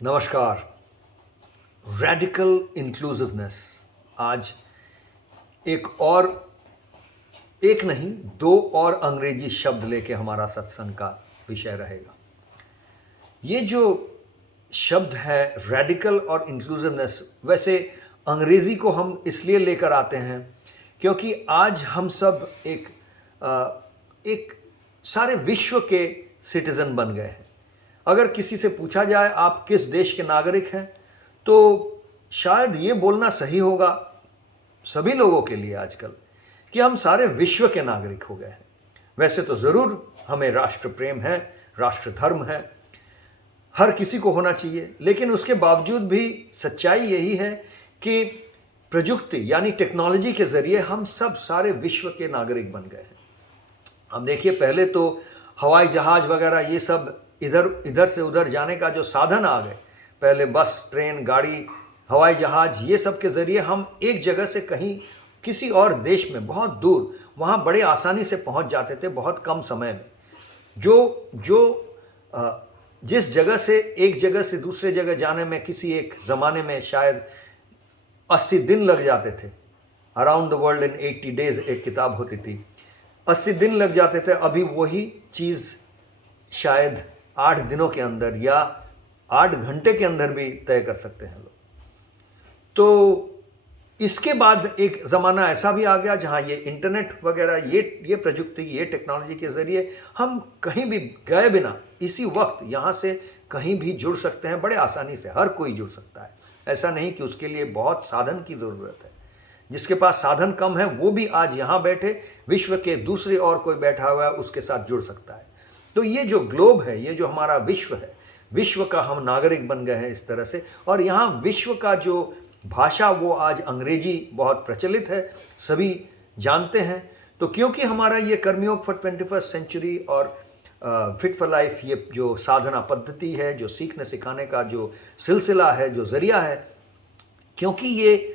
नमस्कार। Radical inclusiveness आज एक एक नहीं दो और अंग्रेजी शब्द लेके हमारा सत्संग का विषय रहेगा। ये जो शब्द है रैडिकल और इंक्लूसिवनेस, वैसे अंग्रेजी को हम इसलिए लेकर आते हैं क्योंकि आज हम सब एक सारे विश्व के सिटीजन बन गए हैं। अगर किसी से पूछा जाए आप किस देश के नागरिक हैं, तो शायद ये बोलना सही होगा सभी लोगों के लिए आजकल कि हम सारे विश्व के नागरिक हो गए हैं। वैसे तो ज़रूर हमें राष्ट्र प्रेम है, राष्ट्र धर्म है, हर किसी को होना चाहिए, लेकिन उसके बावजूद भी सच्चाई यही है कि प्रजुक्ति यानी टेक्नोलॉजी के ज़रिए हम सब सारे विश्व के नागरिक बन गए हैं। अब देखिए, पहले तो हवाई जहाज़ वगैरह ये सब इधर से उधर जाने का जो साधन आ गए, पहले बस, ट्रेन, गाड़ी, हवाई जहाज़, ये सब के ज़रिए हम एक जगह से कहीं किसी और देश में बहुत दूर वहाँ बड़े आसानी से पहुँच जाते थे बहुत कम समय में। जिस जगह से एक जगह से दूसरे जगह जाने में किसी एक ज़माने में शायद 80 दिन लग जाते थे। Around the world in 80 days एक किताब होती थी, 80 दिन लग जाते थे। अभी वही चीज़ शायद 8 दिनों के अंदर या 8 घंटे के अंदर भी तय कर सकते हैं लोग। तो इसके बाद एक ज़माना ऐसा भी आ गया जहाँ ये इंटरनेट वगैरह, ये प्रजुक्ति, ये टेक्नोलॉजी के ज़रिए हम कहीं भी गए बिना इसी वक्त यहाँ से कहीं भी जुड़ सकते हैं बड़े आसानी से। हर कोई जुड़ सकता है, ऐसा नहीं कि उसके लिए बहुत साधन की ज़रूरत है। जिसके पास साधन कम है वो भी आज यहाँ बैठे विश्व के दूसरे और कोई बैठा हुआ है उसके साथ जुड़ सकता है। तो ये जो ग्लोब है, ये जो हमारा विश्व है, विश्व का हम नागरिक बन गए हैं इस तरह से। और यहाँ विश्व का जो भाषा वो आज अंग्रेजी बहुत प्रचलित है, सभी जानते हैं। तो क्योंकि हमारा ये कर्मयोग फॉर 21st सेंचुरी और फिट फॉर लाइफ, ये जो साधना पद्धति है, जो सीखने सिखाने का जो सिलसिला है, जो ज़रिया है, क्योंकि ये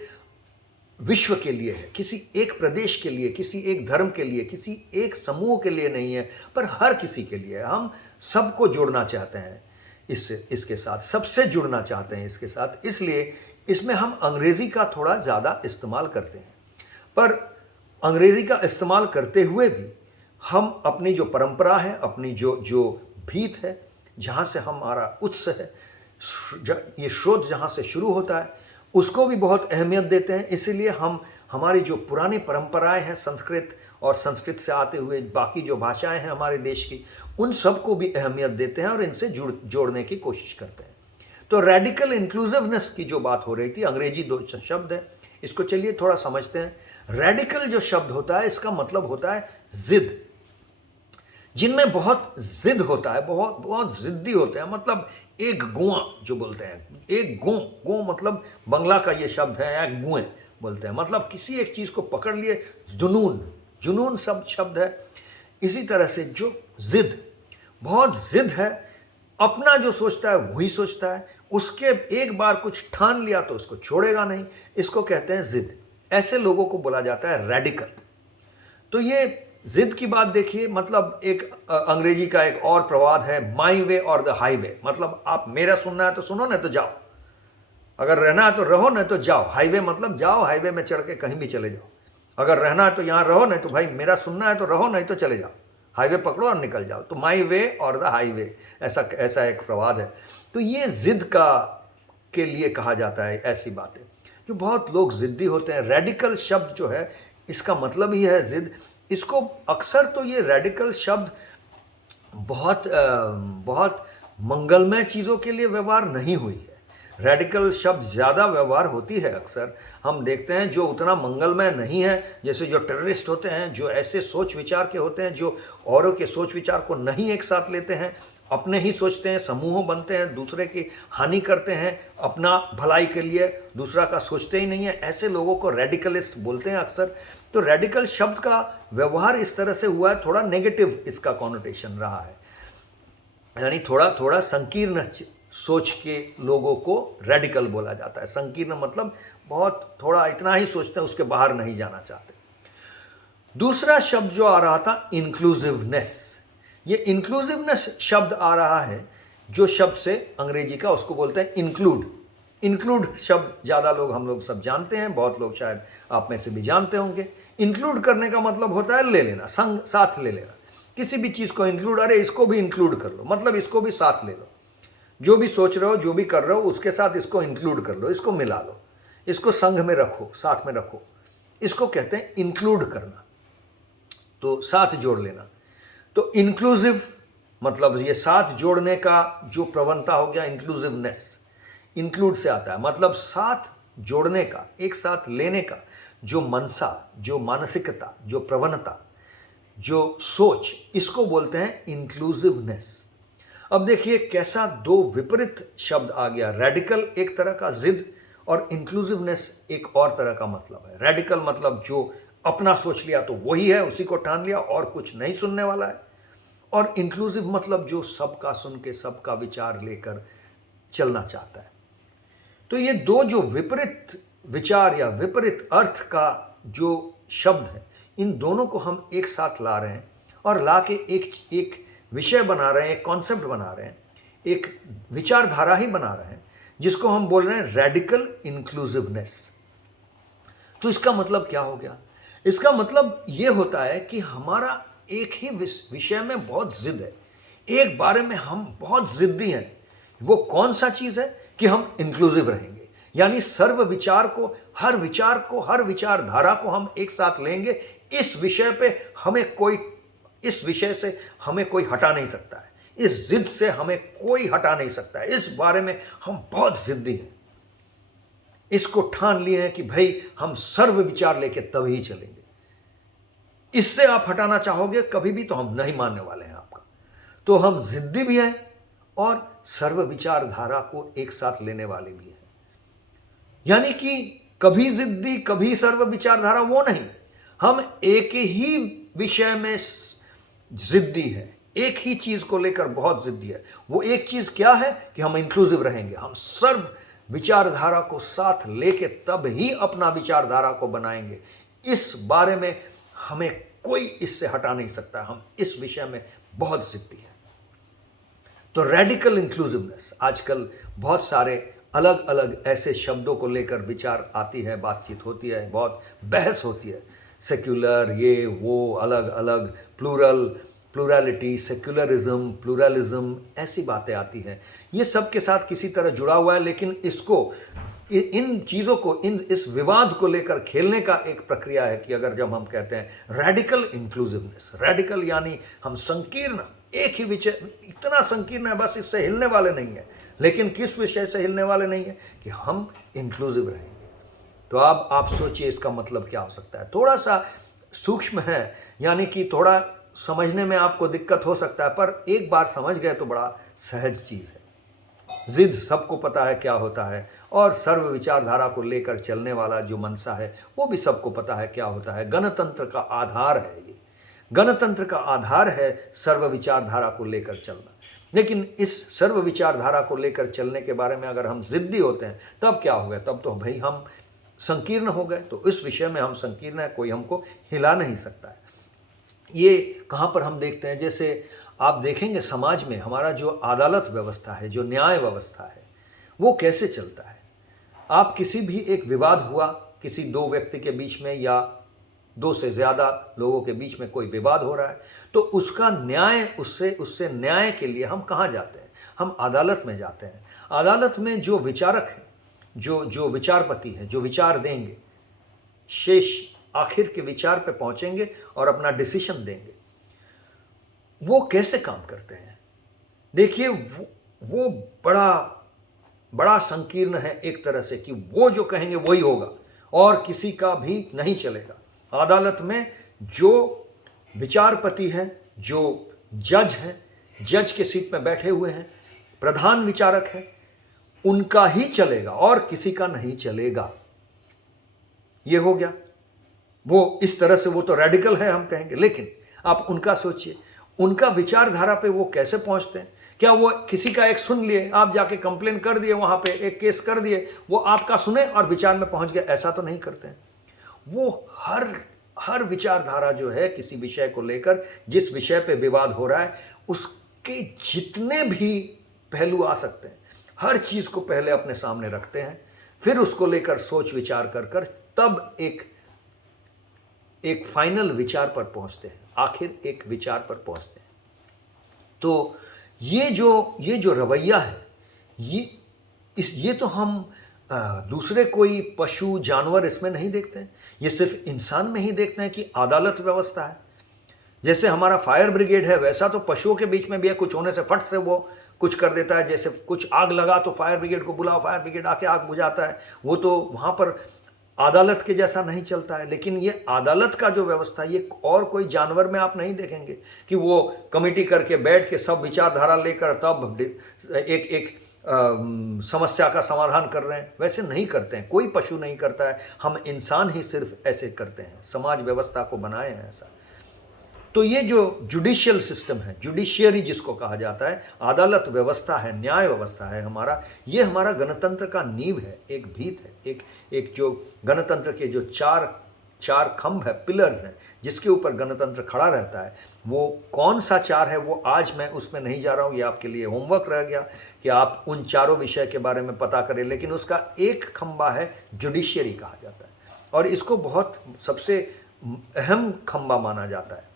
विश्व के लिए है, किसी एक प्रदेश के लिए, किसी एक धर्म के लिए, किसी एक समूह के लिए नहीं है, पर हर किसी के लिए। हम सबको जोड़ना चाहते हैं इसके साथ, सबसे जुड़ना चाहते हैं इसके साथ। इसलिए इसमें हम अंग्रेज़ी का थोड़ा ज़्यादा इस्तेमाल करते हैं, पर अंग्रेज़ी का इस्तेमाल करते हुए भी हम अपनी जो परंपरा है, अपनी जो भीत है, जहाँ से हमारा उत्स है, ये स्रोत जहाँ से शुरू होता है, उसको भी बहुत अहमियत देते हैं। इसीलिए हम हमारी जो पुरानी परंपराएं हैं, संस्कृत और संस्कृत से आते हुए बाकी जो भाषाएं हैं हमारे देश की, उन सब को भी अहमियत देते हैं और इनसे जोड़ने की कोशिश करते हैं। तो रेडिकल इंक्लूसिवनेस की जो बात हो रही थी, अंग्रेजी 2 शब्द है, इसको चलिए थोड़ा समझते हैं। रेडिकल जो शब्द होता है, इसका मतलब होता है जिद। जिनमें बहुत जिद होता है, बहुत बहुत जिद्दी होते हैं। मतलब एक गुआ जो बोलते हैं, एक गो मतलब बंगला का ये शब्द है, एक गुए बोलते हैं, मतलब किसी एक चीज़ को पकड़ लिए। जुनून सब शब्द है। इसी तरह से जो जिद, बहुत जिद है, अपना जो सोचता है वही सोचता है, उसके एक बार कुछ ठान लिया तो उसको छोड़ेगा नहीं, इसको कहते हैं जिद। ऐसे लोगों को बोला जाता है रेडिकल। तो ये जिद की बात देखिए, मतलब एक अंग्रेजी का एक और प्रवाद है, माई वे और द हाईवे। मतलब आप मेरा सुनना है तो सुनो, नहीं तो जाओ, अगर रहना है तो रहो, नहीं तो जाओ। हाईवे मतलब जाओ, हाईवे में चढ़ के कहीं भी चले जाओ। अगर रहना है तो यहाँ रहो, नहीं तो भाई मेरा सुनना है तो रहो, नहीं तो चले जाओ, हाईवे पकड़ो और निकल जाओ। तो माई वे और द हाईवे, ऐसा एक प्रवाद है। तो ये जिद के लिए कहा जाता है ऐसी बातें, जो बहुत लोग जिद्दी होते हैं। रेडिकल शब्द जो है, इसका मतलब ही है जिद। इसको अक्सर तो ये रेडिकल शब्द बहुत मंगलमय चीज़ों के लिए व्यवहार नहीं हुई है। रेडिकल शब्द ज़्यादा व्यवहार होती है अक्सर, हम देखते हैं, जो उतना मंगलमय नहीं है। जैसे जो टेररिस्ट होते हैं, जो ऐसे सोच विचार के होते हैं, जो औरों के सोच विचार को नहीं एक साथ लेते हैं, अपने ही सोचते हैं, समूहों बनते हैं, दूसरे की हानि करते हैं, अपना भलाई के लिए दूसरा का सोचते ही नहीं है, ऐसे लोगों को रेडिकलिस्ट बोलते हैं अक्सर। तो रेडिकल शब्द का व्यवहार इस तरह से हुआ है, थोड़ा नेगेटिव इसका कॉनोटेशन रहा है, यानी थोड़ा संकीर्ण सोच के लोगों को रेडिकल बोला जाता है। संकीर्ण मतलब बहुत थोड़ा इतना ही सोचते हैं, उसके बाहर नहीं जाना चाहते। दूसरा शब्द जो आ रहा था, इंक्लूसिवनेस। ये इंक्लूसिवनेस शब्द आ रहा है जो शब्द से अंग्रेजी का उसको बोलते हैं इंक्लूड। इंक्लूड शब्द ज़्यादा लोग हम लोग सब जानते हैं, बहुत लोग शायद आप में से भी जानते होंगे। इंक्लूड करने का मतलब होता है ले लेना, संग साथ ले लेना। किसी भी चीज़ को इंक्लूड, अरे इसको भी इंक्लूड कर लो, मतलब इसको भी साथ ले लो। जो भी सोच रहे हो, जो भी कर रहे हो, उसके साथ इसको इंक्लूड कर लो, इसको मिला लो, इसको संघ में रखो, साथ में रखो। इसको कहते हैं इंक्लूड करना, तो साथ जोड़ लेना। तो इंक्लूसिव मतलब ये साथ जोड़ने का जो प्रवणता हो गया, इंक्लूसिवनेस इंक्लूड से आता है, मतलब साथ जोड़ने का, एक साथ लेने का जो मनसा, जो मानसिकता, जो प्रवणता, जो सोच, इसको बोलते हैं इंक्लूसिवनेस। अब देखिए कैसा दो विपरीत शब्द आ गया। रेडिकल एक तरह का जिद और इंक्लूसिवनेस एक और तरह का मतलब है। रेडिकल मतलब जो अपना सोच लिया तो वही है, उसी को ठान लिया और कुछ नहीं सुनने वाला है। और इंक्लूसिव मतलब जो सबका सुन के सबका विचार लेकर चलना चाहता है। तो ये दो जो विपरीत विचार या विपरीत अर्थ का जो शब्द है, इन दोनों को हम एक साथ ला रहे हैं और ला के एक विषय बना रहे हैं, एक कॉन्सेप्ट बना रहे हैं, एक विचारधारा ही बना रहे हैं, जिसको हम बोल रहे हैं रेडिकल इंक्लूसिवनेस। तो इसका मतलब क्या हो गया? इसका मतलब ये होता है कि हमारा एक ही विषय में बहुत जिद है, एक बारे में हम बहुत जिद्दी हैं। वो कौन सा चीज़ है कि हम इंक्लूसिव रहेंगे, यानी सर्व विचार को, हर विचारधारा को हम एक साथ लेंगे। इस विषय पे हमें कोई, इस विषय से हमें कोई हटा नहीं सकता है, इस जिद से हमें कोई हटा नहीं सकता है। इस बारे में हम बहुत जिद्दी हैं, इसको ठान लिए हैं कि भाई हम सर्व विचार लेके तभी चलेंगे। इससे आप हटाना चाहोगे कभी भी तो हम नहीं मानने वाले हैं आपका। तो हम जिद्दी भी हैं और सर्व विचारधारा को एक साथ लेने वाले भी हैं। यानी कि कभी जिद्दी कभी सर्व विचारधारा वो नहीं, हम एक ही विषय में जिद्दी है, एक ही चीज को लेकर बहुत जिद्दी है। वो एक चीज क्या है कि हम इंक्लूसिव रहेंगे, हम सर्व विचारधारा को साथ लेके तब ही अपना विचारधारा को बनाएंगे। इस बारे में हमें कोई इससे हटा नहीं सकता, हम इस विषय में बहुत जिद्दी है। तो रेडिकल इंक्लूसिवनेस, आजकल बहुत सारे अलग अलग ऐसे शब्दों को लेकर विचार आती है, बातचीत होती है, बहुत बहस होती है। सेक्युलर, ये वो, अलग अलग, प्लूरलिटी, सेक्युलरिज्म, प्लूरलिज्म, ऐसी बातें आती हैं। ये सब के साथ किसी तरह जुड़ा हुआ है, लेकिन इसको, इन चीज़ों को, इस विवाद को लेकर खेलने का एक प्रक्रिया है कि अगर जब हम कहते हैं रेडिकल इंक्लूसिवनेस, रेडिकल यानी हम संकीर्ण, एक ही विषय इतना संकीर्ण है बस इससे हिलने वाले नहीं है। लेकिन किस विषय से हिलने वाले नहीं है कि हम इंक्लूसिव रहेंगे। तो अब आप सोचिए इसका मतलब क्या हो सकता है। थोड़ा सा सूक्ष्म है, यानी कि थोड़ा समझने में आपको दिक्कत हो सकता है, पर एक बार समझ गए तो बड़ा सहज चीज़ है। जिद सबको पता है क्या होता है, और सर्व विचारधारा को लेकर चलने वाला जो मनसा है वो भी सबको पता है क्या होता है। गणतंत्र का आधार है ये, गणतंत्र का आधार है सर्व विचारधारा को लेकर चलना। लेकिन इस सर्व विचारधारा को लेकर चलने के बारे में अगर हम जिद्दी होते हैं तब क्या हो गया? तब तो भाई हम संकीर्ण हो गए। तो इस विषय में हम संकीर्ण है, कोई हमको हिला नहीं सकता है। ये कहाँ पर हम देखते हैं? जैसे आप देखेंगे समाज में हमारा जो अदालत व्यवस्था है, जो न्याय व्यवस्था है, वो कैसे चलता है। आप किसी भी एक विवाद हुआ, किसी दो व्यक्ति के बीच में या दो से ज़्यादा लोगों के बीच में कोई विवाद हो रहा है, तो उसका न्याय, उससे न्याय के लिए हम कहाँ जाते हैं? हम अदालत में जाते हैं। अदालत में जो विचारक है, जो विचारपति है, जो विचार देंगे, शेष आखिर के विचार पे पहुंचेंगे और अपना डिसीजन देंगे। वो कैसे काम करते हैं? देखिए, वो बड़ा संकीर्ण है एक तरह से, कि वो जो कहेंगे वही होगा और किसी का भी नहीं चलेगा। अदालत में जो विचारपति हैं, जो जज हैं, जज के सीट में बैठे हुए हैं, प्रधान विचारक है, उनका ही चलेगा और किसी का नहीं चलेगा। ये हो गया। वो इस तरह से, वो तो रेडिकल है हम कहेंगे, लेकिन आप उनका सोचिए, उनका विचारधारा पे वो कैसे पहुंचते हैं। क्या वो किसी का एक सुन लिए, आप जाके कंप्लेन कर दिए, वहां पे एक केस कर दिए, वो आपका सुने और विचार में पहुंच गए? ऐसा तो नहीं करते हैं। वो हर विचारधारा जो है किसी विषय को लेकर, जिस विषय पे विवाद हो रहा है, उसके जितने भी पहलू आ सकते हैं, हर चीज़ को पहले अपने सामने रखते हैं, फिर उसको लेकर सोच विचार कर कर तब एक फाइनल विचार पर पहुंचते हैं, आखिर एक विचार पर पहुंचते हैं। तो ये जो रवैया है, ये तो हम दूसरे कोई पशु जानवर इसमें नहीं देखते हैं, ये सिर्फ इंसान में ही देखते हैं कि अदालत व्यवस्था है। जैसे हमारा फायर ब्रिगेड है, वैसा तो पशुओं के बीच में भी है, कुछ होने से फट से वो कुछ कर देता है। जैसे कुछ आग लगा तो फायर ब्रिगेड को बुलाओ, फायर ब्रिगेड आके आग बुझाता है, वो तो वहाँ पर अदालत के जैसा नहीं चलता है। लेकिन ये अदालत का जो व्यवस्था, ये और कोई जानवर में आप नहीं देखेंगे कि वो कमेटी करके बैठ के सब विचारधारा लेकर तब एक समस्या का समाधान कर रहे हैं। वैसे नहीं करते हैं, कोई पशु नहीं करता है, हम इंसान ही सिर्फ ऐसे करते हैं, समाज व्यवस्था को बनाए हैं ऐसा। तो ये जो जुडिशियल सिस्टम है, जुडिशियरी जिसको कहा जाता है, अदालत व्यवस्था है, न्याय व्यवस्था है हमारा, ये हमारा गणतंत्र का नींव है, एक भीत है, एक जो गणतंत्र के जो चार खंभ है, पिलर्स हैं, जिसके ऊपर गणतंत्र खड़ा रहता है। वो कौन सा चार है वो आज मैं उसमें नहीं जा रहा हूँ, ये आपके लिए होमवर्क रह गया कि आप उन चारों विषय के बारे में पता करें। लेकिन उसका एक खंभा है, जुडिशियरी कहा जाता है, और इसको बहुत सबसे अहम खंभा माना जाता है,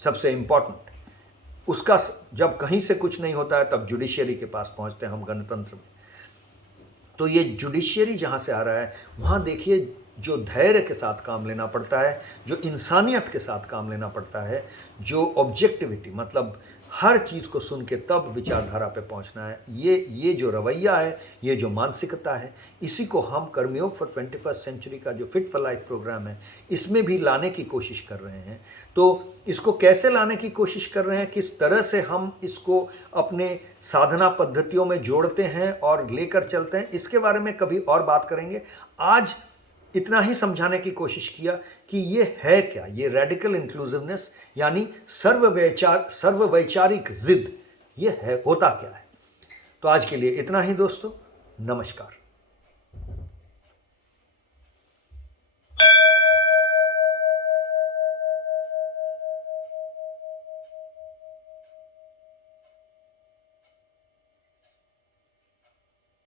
सबसे इम्पॉर्टेंट। उसका जब कहीं से कुछ नहीं होता है तब जुडिशियरी के पास पहुंचते हैं हम गणतंत्र में। तो ये जुडिशियरी जहाँ से आ रहा है, वहाँ देखिए जो धैर्य के साथ काम लेना पड़ता है, जो इंसानियत के साथ काम लेना पड़ता है, जो ऑब्जेक्टिविटी मतलब हर चीज़ को सुन के तब विचारधारा पे पहुंचना है, ये जो रवैया है, ये जो मानसिकता है, इसी को हम कर्मयोग फॉर 21st सेंचुरी का जो फिट फॉर लाइफ प्रोग्राम है, इसमें भी लाने की कोशिश कर रहे हैं। तो इसको कैसे लाने की कोशिश कर रहे हैं, किस तरह से हम इसको अपने साधना पद्धतियों में जोड़ते हैं और लेकर चलते हैं, इसके बारे में कभी और बात करेंगे। आज इतना ही समझाने की कोशिश किया कि ये है क्या, ये रेडिकल इंक्लूसिवनेस यानी सर्ववैचारिक जिद, ये है, होता क्या है। तो आज के लिए इतना ही दोस्तों, नमस्कार।